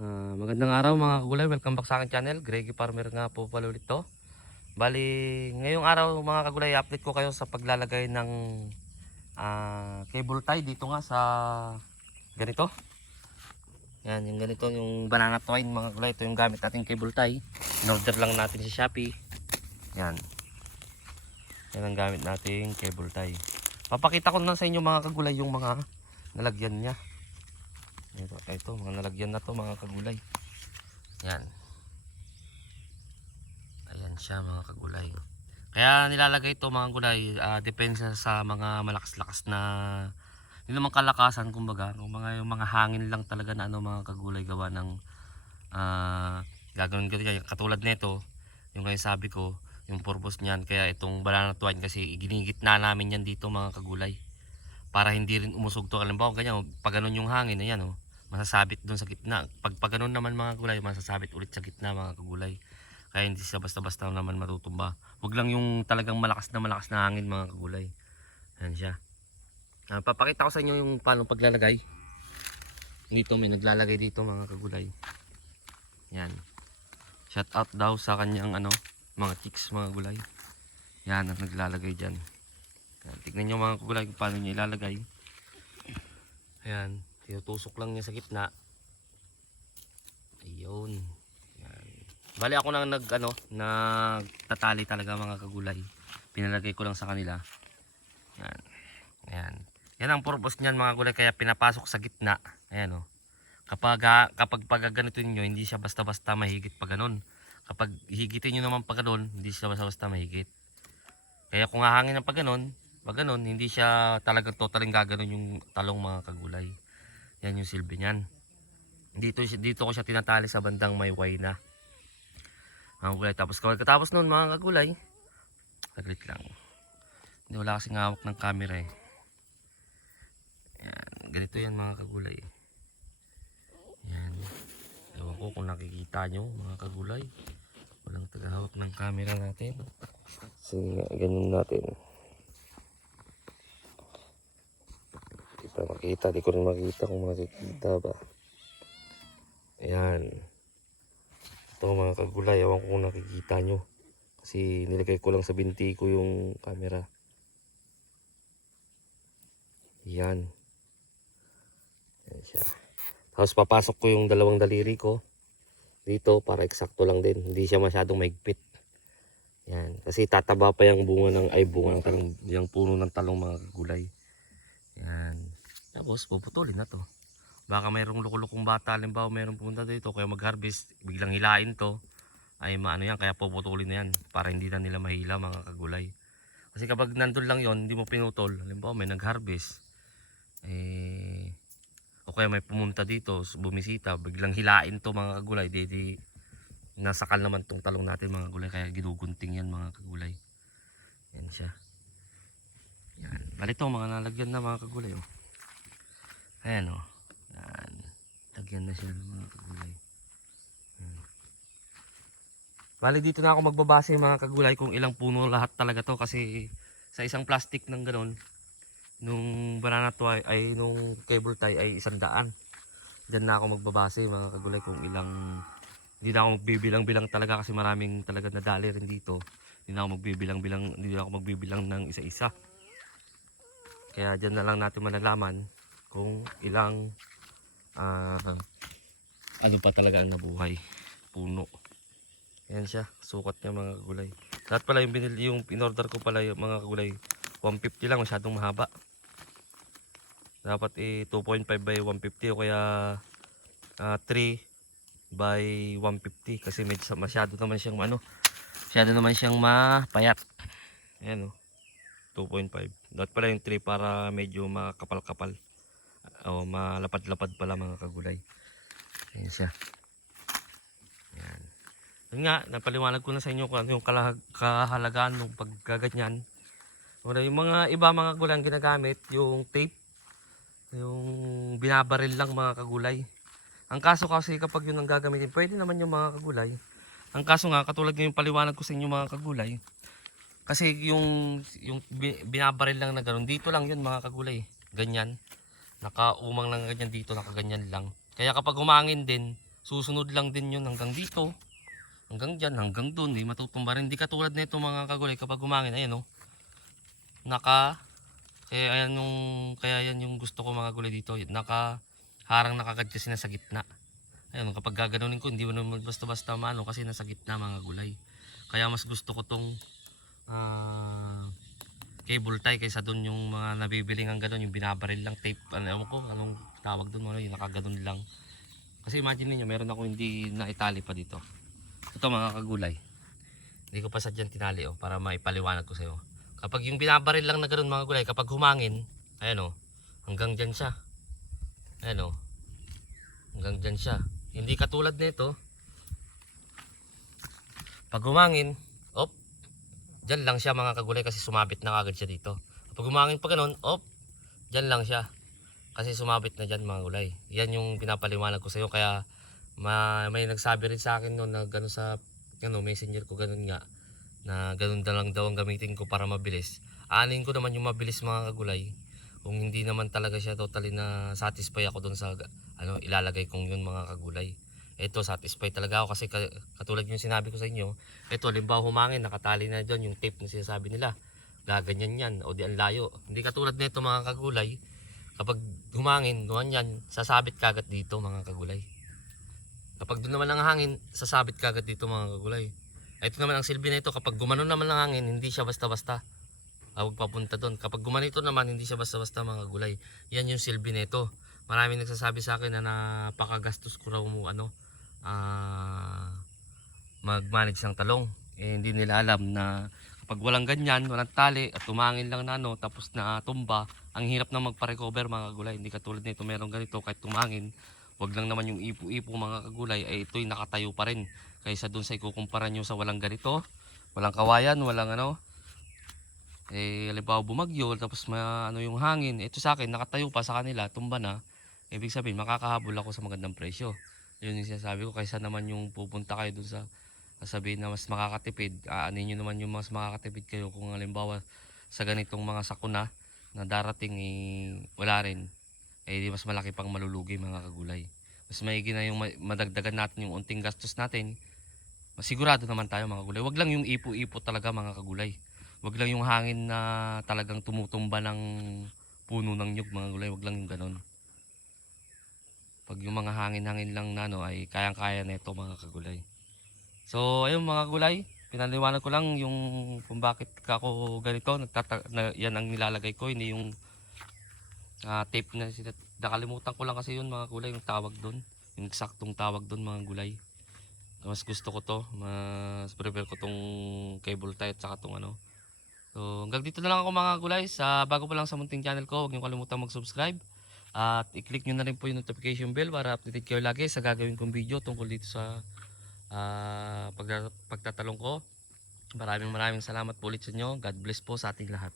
Ah, magandang araw mga kagulay, welcome back sa akin channel. Greggy Farmer nga po pala ulit to. Bali, ngayong araw mga kagulay, update ko kayo sa paglalagay ng ah, cable tie dito nga sa ganito. Yan, yung ganito, yung banana twine mga kagulay. Ito yung gamit nating cable tie. In-order lang natin sa Shopee. Yan. Yan ang gamit nating cable tie. Papakita ko na sa inyo mga kagulay yung mga nalagyan niya. Ito, ito, mga nalagyan na to mga kagulay. Yan. Ayan siya mga kagulay. Kaya nilalagay ito mga gulay, ah, depende sa mga malakas-lakas na hindi naman kalakasan kumbaga, kung mga yung mga hangin lang talaga na ano mga kagulay gawa ng ah, gagawin ko kaya katulad nito, yung kaya sabi ko, yung purpose niyan kaya itong banana twine kasi ginigitna namin yan dito mga kagulay para hindi rin umusog to kalimbawa ganyan pag ganun yung hangin ayan oh masasabit doon sa gitna. Pag pag ganun naman mga kagulay masasabit ulit sa gitna mga kagulay kaya hindi siya basta-basta naman matutumba. Wag lang yung talagang malakas na malakas na hangin mga kagulay ayan siya. Ah, papakita ko sa inyo yung paano paglalagay. Dito may naglalagay dito mga kagulay. Yan shout out daw sa kanyang ano mga chicks mga gulay. Yan ang naglalagay dyan Ayan, tignan nyo mga kagulay kung paano niya ilalagay. Ayan, tinutusok lang niya sa gitna. Ayun. Bali ako nang nag ano, nagtatali talaga mga kagulay. Pinalagay ko lang sa kanila. Ayan. Ayan. Yan ang purpose niyan mga kagulay kaya pinapasok sa gitna. Ayan oh. Kapag kapag pag ganito niyo hindi siya basta-basta mahigit pa ganun. Kapag higitin niyo naman pa ganun, hindi siya basta-basta mahigit. Kaya kung hahangin ng pag ganun, pag ganun, hindi siya talagang totaling gaganon yung talong mga kagulay. Yan yung silbi niyan. Dito, dito ko siya tinatali sa bandang may way na. Mga kagulay. Tapos katapos noon mga kagulay, saglit lang. Hindi wala kasing hawak ng camera eh. Yan, ganito yan mga kagulay. Yan. Ewan ko kung nakikita nyo mga kagulay. Walang tagahawak ng camera natin. Nga, ganyan natin. Di pa makita, di ko rin makita kung makikita ba. Ayan. Ito mga kagulay, ewan ko kung nakikita nyo. Kasi nilagay ko lang sa binti ko yung camera. Yan. Yan siya. Tapos papasok ko yung dalawang daliri ko dito para eksakto lang din. Hindi siya masyadong maigpit. Yan. Kasi tataba pa yung bunga ng, ay bunga ng talong, yung puno ng talong mga gulay. Yan. Tapos puputulin na to. Baka mayroong lukulukong bata, halimbawa mayroong pumunta dito, kaya mag-harvest, biglang hilain to, ay maano yan, kaya puputulin na yan, para hindi na nila mahila mga kagulay. Kasi kapag nandun lang yon hindi mo pinutol, halimbawa may nag-harvest, eh, o kaya may pumunta dito, bumisita, biglang hilain to mga kagulay, di, di nasakal naman tong talong natin mga kagulay, kaya ginugunting yan mga kagulay. Yan siya. Yan. Bali to, mga nalagyan na mga kagulay. Oh. Ayan o. Oh. Yan. Lagyan na siya ng mga kagulay. Bali dito na ako magbabase mga kagulay kung ilang puno lahat talaga to kasi sa isang plastic ng ganon nung banana to ay, nung cable tie ay isang daan. Diyan na ako magbabase mga kagulay kung ilang hindi na ako magbibilang-bilang talaga kasi maraming talaga nadali rin dito. Hindi na ako magbibilang-bilang, hindi na ako magbibilang ng isa-isa. Kaya dyan na lang natin malalaman kung ilang ah, ano pa talaga ang nabuhay. Puno. Yan siya, sukat niya mga kagulay. Lahat pala yung binili, yung in-order ko pala yung mga kagulay, 150 lang, masyadong mahaba. Dapat eh 2.5 by 150 o kaya ah, 3 by 150 kasi medyo masyado naman siyang ano, masyado naman siyang mapayat. Ayan oh. 2.5. Dapat pala yung 3 para medyo makapal-kapal. O malapad-lapad pala mga kagulay. Ayan siya. Ayan. Yun nga, napaliwanag ko na sa inyo kung ano yung kahalagaan ng paggaganyan. Wala, yung mga iba mga kagulay ang ginagamit, yung tape, yung binabaril lang mga kagulay. Ang kaso kasi kapag yun ang gagamitin, pwede naman yung mga kagulay. Ang kaso nga, katulad ng yung paliwanag ko sa inyo mga kagulay, kasi yung, yung bi- binabaril lang na gano'n, dito lang yun mga kagulay. Ganyan. Nakaumang lang ganyan dito, nakaganyan lang. Kaya kapag umangin din, susunod lang din yun hanggang dito. Hanggang dyan, hanggang dun. Hindi matutumba rin. Hindi katulad nito mga kagulay kapag humangin. Ayan oh. Naka, kaya ayan yung, kaya yan yung gusto ko mga gulay dito. Naka, harang nakagad kasi nasa gitna. Ayun, kapag gaganunin ko, hindi mo naman basta-basta maano kasi nasa gitna mga gulay. Kaya mas gusto ko tong ah, cable tie kaysa doon yung mga nabibili ng ganun, yung binabaril lang tape, ano ko, anong tawag doon, ano, yung nakaganon lang. Kasi imagine niyo meron ako hindi na itali pa dito. Ito mga kagulay. Hindi ko pa sadyang tinali oh, para maipaliwanag ko sa iyo. Kapag yung binabaril lang na ganun mga gulay, kapag humangin, ayan oh, hanggang dyan siya. Ayan oh, hanggang dyan siya. Hindi katulad nito. Pag humangin, op, dyan lang siya mga kagulay kasi sumabit na kagad siya dito. Pag humangin pa ganun, op, dyan lang siya. Kasi sumabit na dyan mga gulay. Yan yung pinapaliwanag ko sa iyo. Kaya ma may nagsabi rin sa akin noon na gano'n sa ano, messenger ko ganun nga. Na ganun na lang daw ang gamitin ko para mabilis. Aanin ko naman yung mabilis mga kagulay. Kung hindi naman talaga siya totally na satisfy ako doon sa ano ilalagay kong yun mga kagulay. Ito satisfy talaga ako kasi ka- katulad yung sinabi ko sa inyo. Ito halimbawa humangin nakatali na doon yung tape na sinasabi nila. Gaganyan yan o di ang layo. Hindi katulad nito mga kagulay. Kapag humangin, duman yan, sasabit kagat dito mga kagulay. Kapag doon naman ang hangin, sasabit kagat dito mga kagulay. Ito naman ang silbi nito, kapag gumanon naman ang hangin, hindi siya basta-basta. Ah, Huwag papunta doon. Kapag gumanito naman, hindi siya basta-basta mga kagulay. Yan yung silbi nito. Maraming nagsasabi sa akin na napakagastos ko raw mo ano, ah, mag-manage ng talong. Eh, hindi nila alam na kapag walang ganyan, walang tali at tumangin lang na ano, tapos na tumba, ang hirap na magpa-recover mga kagulay. Hindi katulad nito, meron ganito kahit tumangin, wag lang naman yung ipo-ipo mga kagulay, ay ito'y nakatayo pa rin. Kaysa dun sa ikukumpara nyo sa walang ganito, walang kawayan, walang ano, eh, halimbawa bumagyo, tapos ma, ano yung hangin, ito sa akin, nakatayo pa sa kanila, tumba na, ibig sabihin, makakahabol ako sa magandang presyo. Yun yung sinasabi ko, kaysa naman yung pupunta kayo dun sa, sabihin na mas makakatipid, aanin nyo naman yung mas makakatipid kayo kung halimbawa sa ganitong mga sakuna na darating eh, wala rin, eh di mas malaki pang malulugi mga kagulay. Mas maigi na yung ma- madagdagan natin yung unting gastos natin, masigurado naman tayo mga kagulay. Wag lang yung ipo-ipo talaga mga kagulay. Wag lang yung hangin na talagang tumutumba ng puno ng nyug mga gulay. Wag lang yung ganon. Pag yung mga hangin-hangin lang na ano, ay kayang-kaya na ito mga kagulay. So ayun mga kagulay, pinaliwanag ko lang yung kung bakit ako ganito. Nagtata na, yan ang nilalagay ko, hindi yung ah, tape na. Nakalimutan ko lang kasi yun mga gulay, yung tawag doon. Yung eksaktong tawag doon mga gulay. Mas gusto ko to, mas prefer ko tong cable tie at saka tong ano, So, hanggang dito na lang ako mga gulay. Sa bago pa lang sa munting channel ko, huwag niyo kalimutan mag-subscribe. At i-click nyo na rin po yung notification bell para updated kayo lagi sa gagawin kong video tungkol dito sa pagta- pagtatalong ko. Maraming maraming salamat po ulit sa inyo. God bless po sa ating lahat.